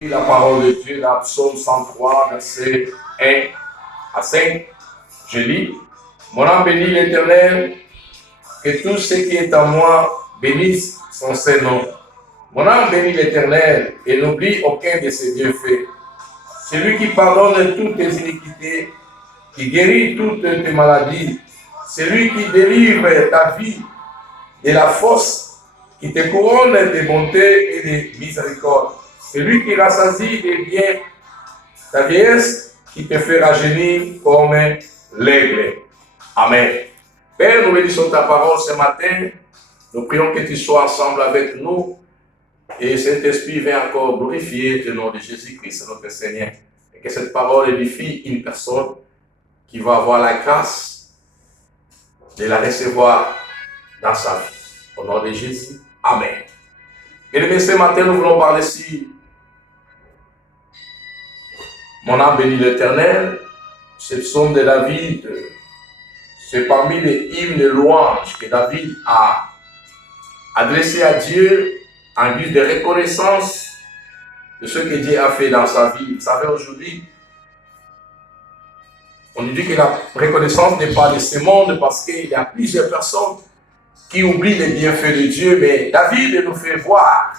La parole de Dieu dans Psaume 103, verset 1 à 5. Je lis: Mon âme bénit l'Éternel, que tout ce qui est en moi bénisse son Saint-Nom. Mon âme bénit l'Éternel et n'oublie aucun de ses bienfaits. Celui qui pardonne toutes tes iniquités, qui guérit toutes tes maladies, celui qui délivre ta vie de la fosse, qui te couronne de bonté et de miséricorde. Celui qui rassasie des biens ta vieillesse, qui te fait rajeunir comme l'aigle. Amen. Père, nous bénissons ta parole ce matin. Nous prions que tu sois ensemble avec nous. Et cet esprit vient encore glorifier le nom de Jésus-Christ, notre Seigneur. Et que cette parole édifie une personne qui va avoir la grâce de la recevoir dans sa vie. Au nom de Jésus. Amen. Et ce matin, nous voulons parler ici. Mon âme bénit l'Éternel. Ce psaume de David, c'est parmi les hymnes de louange que David a adressé à Dieu en guise de reconnaissance de ce que Dieu a fait dans sa vie. Vous savez, aujourd'hui, on nous dit que la reconnaissance n'est pas de ce monde parce qu'il y a plusieurs personnes qui oublient les bienfaits de Dieu, mais David nous fait voir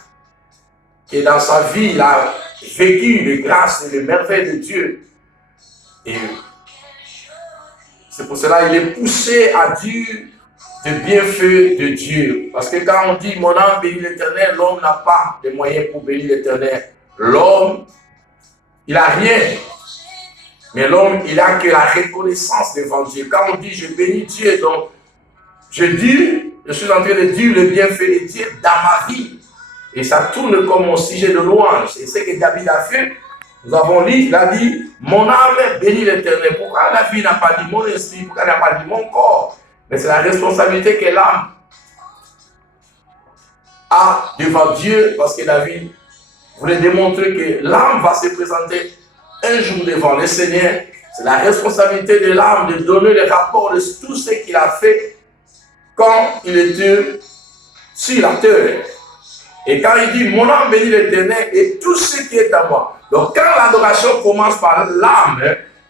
que dans sa vie, il a vécu les grâces et les merveilles de Dieu. Et c'est pour cela qu'il est poussé à dire des bienfaits de Dieu. Parce que quand on dit « Mon âme bénit l'Éternel », l'homme n'a pas de moyens pour bénir l'Éternel. L'homme, il n'a rien. Mais l'homme, il n'a que la reconnaissance devant Dieu. Quand on dit « Je bénis Dieu », donc je suis en train de dire le bienfait de Dieu dans ma vie. Et ça tourne comme mon sujet de louange. Et ce que David a fait, nous avons lu, il a dit « Mon âme bénit l'Éternel ». Pourquoi David n'a pas dit mon esprit? Pourquoi il n'a pas dit mon corps? Mais c'est la responsabilité que l'âme a devant Dieu, parce que David voulait démontrer que l'âme va se présenter un jour devant le Seigneur. C'est la responsabilité de l'âme de donner le rapport de tout ce qu'il a fait quand il était sur la terre. Et quand il dit « Mon âme bénit l'Éternel et tout ce qui est à moi ». Donc quand l'adoration commence par l'âme,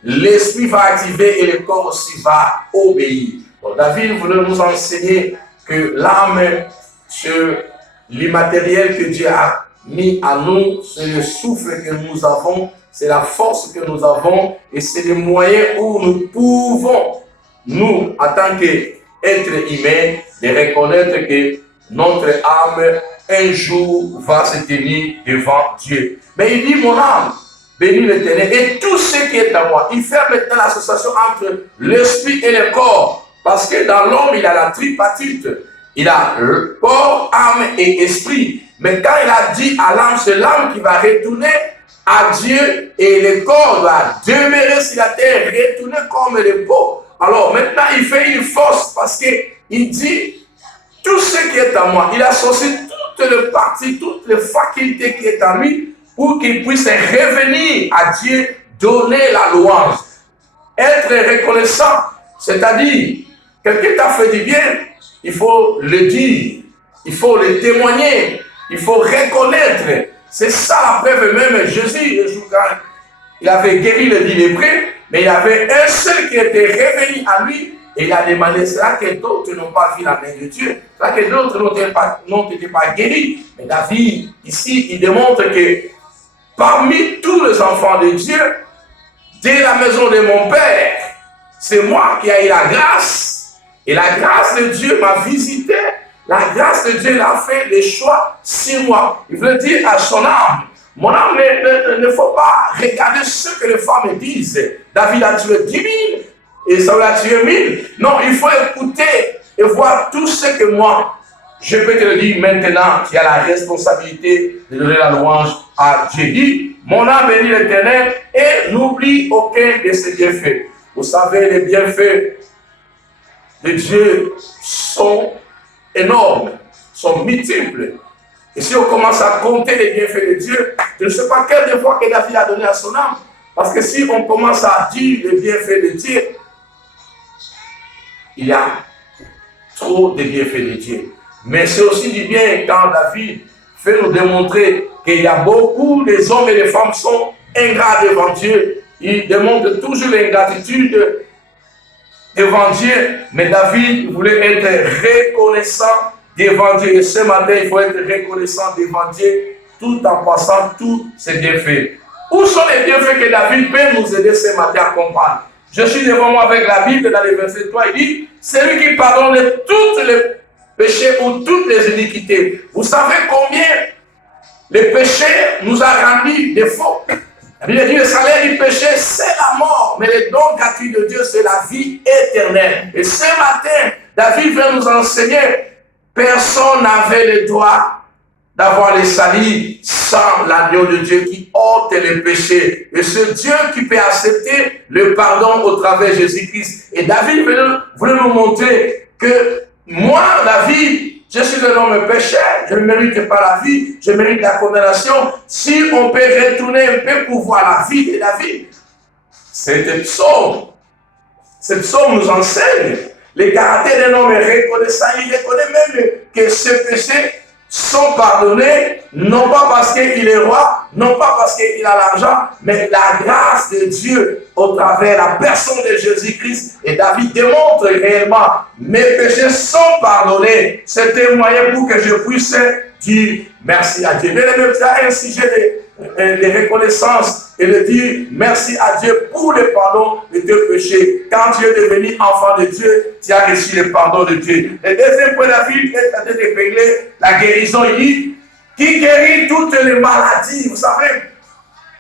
l'esprit va activer et le corps aussi va obéir. Donc David voulait nous enseigner que l'âme, c'est l'immatériel que Dieu a mis à nous, c'est le souffle que nous avons, c'est la force que nous avons et c'est les moyens où nous pouvons, nous, en tant qu'êtres humains, de reconnaître que notre âme, un jour, va se tenir devant Dieu. Mais il dit, mon âme, bénis l'Éternel et tout ce qui est à moi. Il fait maintenant l'association entre l'esprit et le corps. Parce que dans l'homme, il a la tripartite. Il a le corps, âme et esprit. Mais quand il a dit à l'âme, c'est l'âme qui va retourner à Dieu et le corps va demeurer sur la terre, retourner comme le pot. Alors maintenant, il fait une force parce qu'il dit, tout ce qui est à moi, il associe toutes les parties, toutes les facultés qui est en lui pour qu'il puisse revenir à Dieu, donner la louange. Être reconnaissant, c'est-à-dire, quelqu'un t'a fait du bien, il faut le dire, il faut le témoigner, il faut reconnaître. C'est ça la preuve même. Jésus, il avait guéri le lépreux, mais il y avait un seul qui était revenu à lui. Et il a demandé cela que d'autres n'ont pas vu la main de Dieu. Cela que d'autres n'ont été pas guéris. Mais David, ici, il démontre que parmi tous les enfants de Dieu, dès la maison de mon Père, c'est moi qui ai eu la grâce. Et la grâce de Dieu m'a visité. La grâce de Dieu a fait le choix sur moi. Il veut dire à son âme, mon âme, ne faut pas regarder ce que les femmes disent. David a tué 10 000. Et ça l'a tué 1000. Non, il faut écouter et voir tout ce que moi, je peux te le dire maintenant, qui a la responsabilité de donner la louange à Dieu. Dit, mon âme bénit l'Éternel et n'oublie aucun de ses bienfaits. Vous savez, les bienfaits de Dieu sont énormes, sont multiples. Et si on commence à compter les bienfaits de Dieu, je ne sais pas quelle des fois que David a donné à son âme. Parce que si on commence à dire les bienfaits de Dieu, il y a trop de bienfaits de Dieu. Mais c'est aussi du bien quand David fait nous démontrer qu'il y a beaucoup des hommes et des femmes qui sont ingrats devant Dieu. Ils démontrent toujours l'ingratitude devant Dieu. Mais David voulait être reconnaissant devant Dieu. Et ce matin, il faut être reconnaissant devant Dieu tout en passant tous ses bienfaits. Où sont les bienfaits que David peut nous aider ce matin à comprendre? Je suis devant moi avec la Bible dans les versets 3, il dit, c'est lui qui pardonne tous les péchés ou toutes les iniquités. Vous savez combien le péché nous a rendus des faux? La Bible dit, le salaire du péché, c'est la mort, mais le don gratuit de Dieu, c'est la vie éternelle. Et ce matin, David veut nous enseigner, personne n'avait le droit d'avoir les salis sans l'agneau de Dieu qui ôte les péchés. Et c'est Dieu qui peut accepter le pardon au travers de Jésus-Christ. Et David voulait nous montrer que moi, David, je suis un homme pécheur, je ne mérite pas la vie, je mérite la condamnation. Si on peut retourner un peu pour voir la vie de David, c'est psaume. Ce psaume nous enseigne les caractères d'un homme reconnaissant. Il reconnaît même que ses péchés sont pardonnés, non pas parce qu'il est roi, non pas parce qu'il a l'argent, mais la grâce de Dieu au travers de la personne de Jésus-Christ. Et David démontre réellement, mes péchés sont pardonnés. C'était un moyen pour que je puisse dire merci à Dieu. Mais le a un sujet de reconnaissance et de dire merci à Dieu pour le pardon de tes péchés. Quand tu es devenu enfant de Dieu, tu as reçu le pardon de Dieu. Le deuxième point, David est en train de régler la guérison. Il dit, qui guérit toutes les maladies. Vous savez,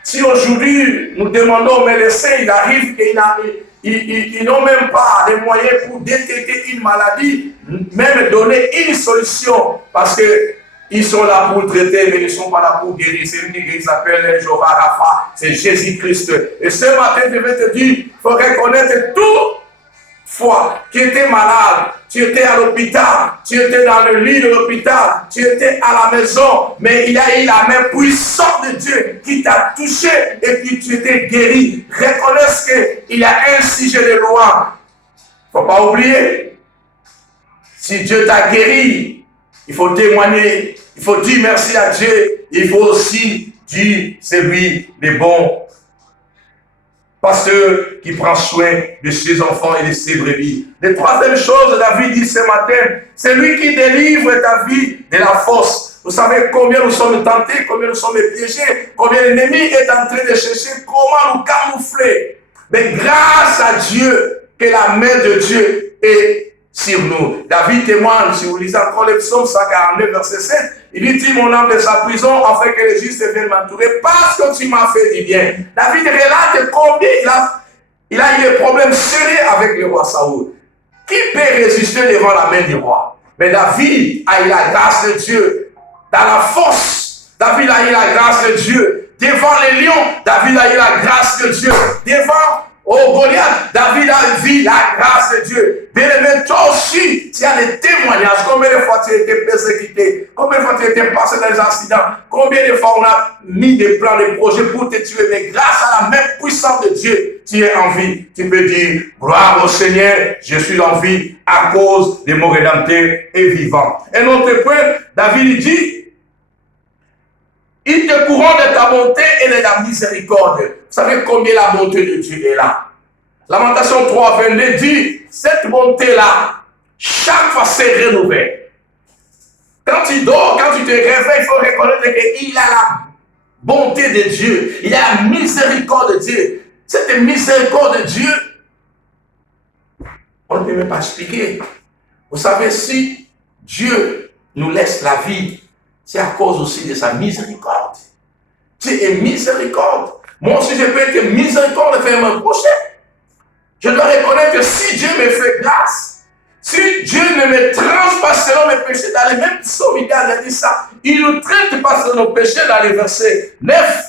si aujourd'hui nous demandons aux médecins, il arrive qu'ils n'ont même pas les moyens pour détecter une maladie, même donner une solution, parce que ils sont là pour traiter, mais ils ne sont pas là pour guérir. C'est lui qui guérit, s'appelle Jéhovah Rapha, c'est Jésus-Christ. Et ce matin, je vais te dire, il faut reconnaître toute fois que tu étais malade, tu étais à l'hôpital, tu étais dans le lit de l'hôpital, tu étais à la maison, mais il y a eu la main puissante de Dieu qui t'a touché et puis tu étais guéri. Reconnais qu'il y a un sujet de loi. Il ne faut pas oublier, si Dieu t'a guéri, il faut témoigner, il faut dire merci à Dieu, il faut aussi dire c'est lui le bon pasteur qui prend soin de ses enfants et de ses brebis. La troisième chose, David dit ce matin, c'est lui qui délivre ta vie de la force. Vous savez combien nous sommes tentés, combien nous sommes piégés, combien l'ennemi est en train de chercher comment nous camoufler. Mais grâce à Dieu, que la main de Dieu est sur nous. David témoigne, si vous lisez encore le psaume 149, verset 7, il dit, mon âme de sa prison, afin que les justes viennent m'entourer, parce que tu m'as fait du bien. David relate combien il a eu des problèmes sérieux avec le roi Saoul. Qui peut résister devant la main du roi? Mais David a eu la grâce de Dieu. Dans la force, David a eu la grâce de Dieu. Devant les lions, David a eu la grâce de Dieu. Devant Goliath, David a vu la grâce de Dieu. Bien-aimé, toi aussi, tu as des témoignages. Combien de fois tu as été persécuté? Combien de fois tu as été passé dans les accidents? Combien de fois on a mis des plans, des projets pour te tuer? Mais grâce à la main puissante de Dieu, tu es en vie. Tu peux dire, gloire au Seigneur, je suis en vie à cause de mon Rédempteur et vivant. Un autre point, David dit, il te couronne de ta bonté et de la miséricorde. Vous savez combien la bonté de Dieu est là? Lamentation 3, 22 dit, cette bonté-là, chaque fois c'est renouvelé. Quand tu dors, quand tu te réveilles, il faut reconnaître qu'il a la bonté de Dieu. Il a la miséricorde de Dieu. Cette miséricorde de Dieu, on ne peut même pas expliquer. Vous savez, si Dieu nous laisse la vie, c'est à cause aussi de sa miséricorde. Dieu est miséricorde. Moi aussi, je peux être miséricorde de faire mon prochain. Je dois reconnaître que si Dieu me fait grâce, si Dieu ne me tranche pas selon mes péchés, dans les mêmes psaumes, il a dit ça. Il ne nous traite pas selon nos péchés dans les versets 9.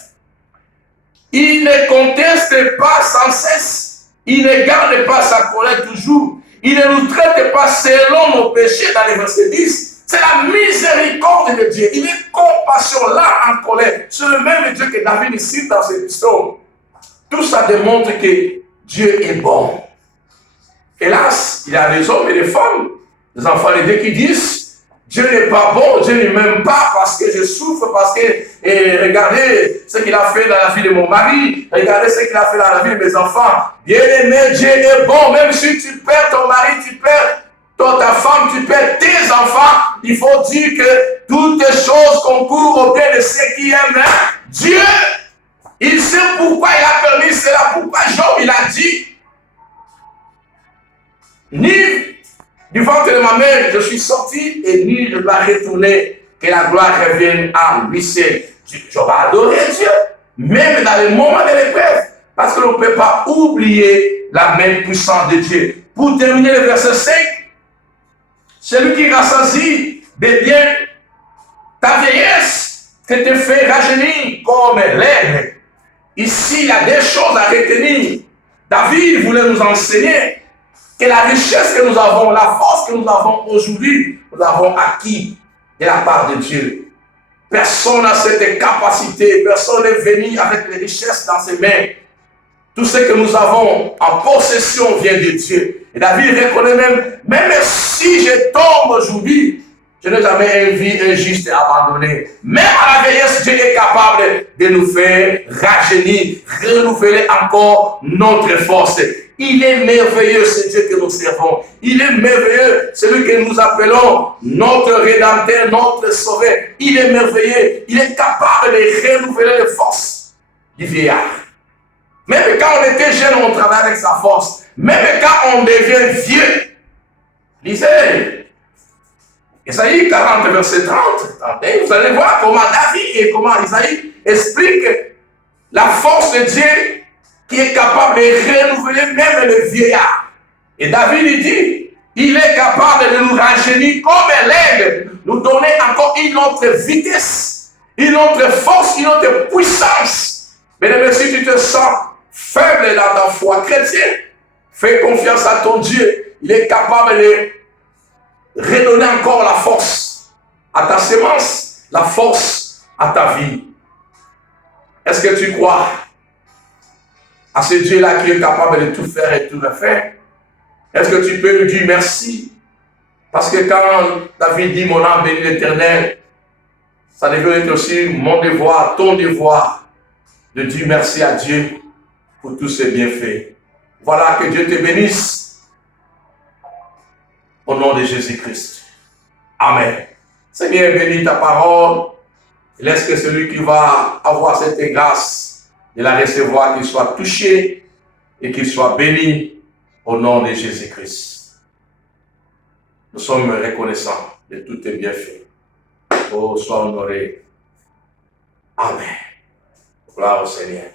Il ne conteste pas sans cesse. Il ne garde pas sa colère toujours. Il ne nous traite pas selon nos péchés dans les versets 10. C'est la miséricorde de Dieu. Il est compassion là en colère. C'est le même Dieu que David cite dans ses psaumes. Tout ça démontre que Dieu est bon. Hélas, il y a des hommes et des femmes, des enfants de Dieu qui disent, Dieu n'est pas bon, Dieu ne m'aime pas parce que je souffre, parce que regardez ce qu'il a fait dans la vie de mon mari, regardez ce qu'il a fait dans la vie de mes enfants. Bien-aimé, Dieu est bon, même si tu perds ton mari, tu perds ta femme, tu perds tes enfants, il faut dire que toutes les choses concourent au bien de ceux qui aiment Dieu. Il sait pourquoi il a permis cela, pourquoi Job, il a dit, ni du ventre de ma mère, je suis sorti et ni je dois retourner, que la gloire revienne à lui seul. Job a adoré Dieu, même dans les moments de l'épreuve, parce que l'on ne peut pas oublier la main puissante de Dieu. Pour terminer le verset 5, celui qui rassasie des biens, ta vieillesse, que te fait rajeunir comme l'aigle. Ici, il y a des choses à retenir. David voulait nous enseigner que la richesse que nous avons, la force que nous avons aujourd'hui, nous l'avons acquis de la part de Dieu. Personne n'a cette capacité, personne n'est venu avec les richesses dans ses mains. Tout ce que nous avons en possession vient de Dieu. Et David reconnaît même si je tombe aujourd'hui, je n'ai jamais une vie injuste et abandonnée. Même à la vieillesse, Dieu est capable de nous faire rajeunir, renouveler encore notre force. Il est merveilleux, ce Dieu que nous servons. Il est merveilleux, celui que nous appelons notre Rédempteur, notre Sauveur. Il est merveilleux. Il est capable de renouveler les forces du vieillard. Même quand on était jeune, on travaille avec sa force. Même quand on devient vieux, lisez Isaïe 40, verset 30, vous allez voir comment David et comment Isaïe explique la force de Dieu qui est capable de renouveler même le vieillard. Et David dit, il est capable de nous rajeunir comme l'aigle, nous donner encore une autre vitesse, une autre force, une autre puissance. Mais si tu te sens faible dans ta foi chrétienne, fais confiance à ton Dieu. Il est capable de redonner encore la force à ta sémence, la force à ta vie. Est-ce que tu crois à ce Dieu-là qui est capable de tout faire et tout refaire? Est-ce que tu peux lui dire merci? Parce que quand David dit mon âme bénit l'Éternel, ça devait être aussi mon devoir, ton devoir, de dire merci à Dieu pour tous ses bienfaits. Voilà, que Dieu te bénisse au nom de Jésus-Christ. Amen. Seigneur, bénis ta parole. Laisse que celui qui va avoir cette grâce de la recevoir, qu'il soit touché et qu'il soit béni au nom de Jésus-Christ. Nous sommes reconnaissants de tous tes bienfaits. Oh, sois honoré. Amen. Gloire au Seigneur.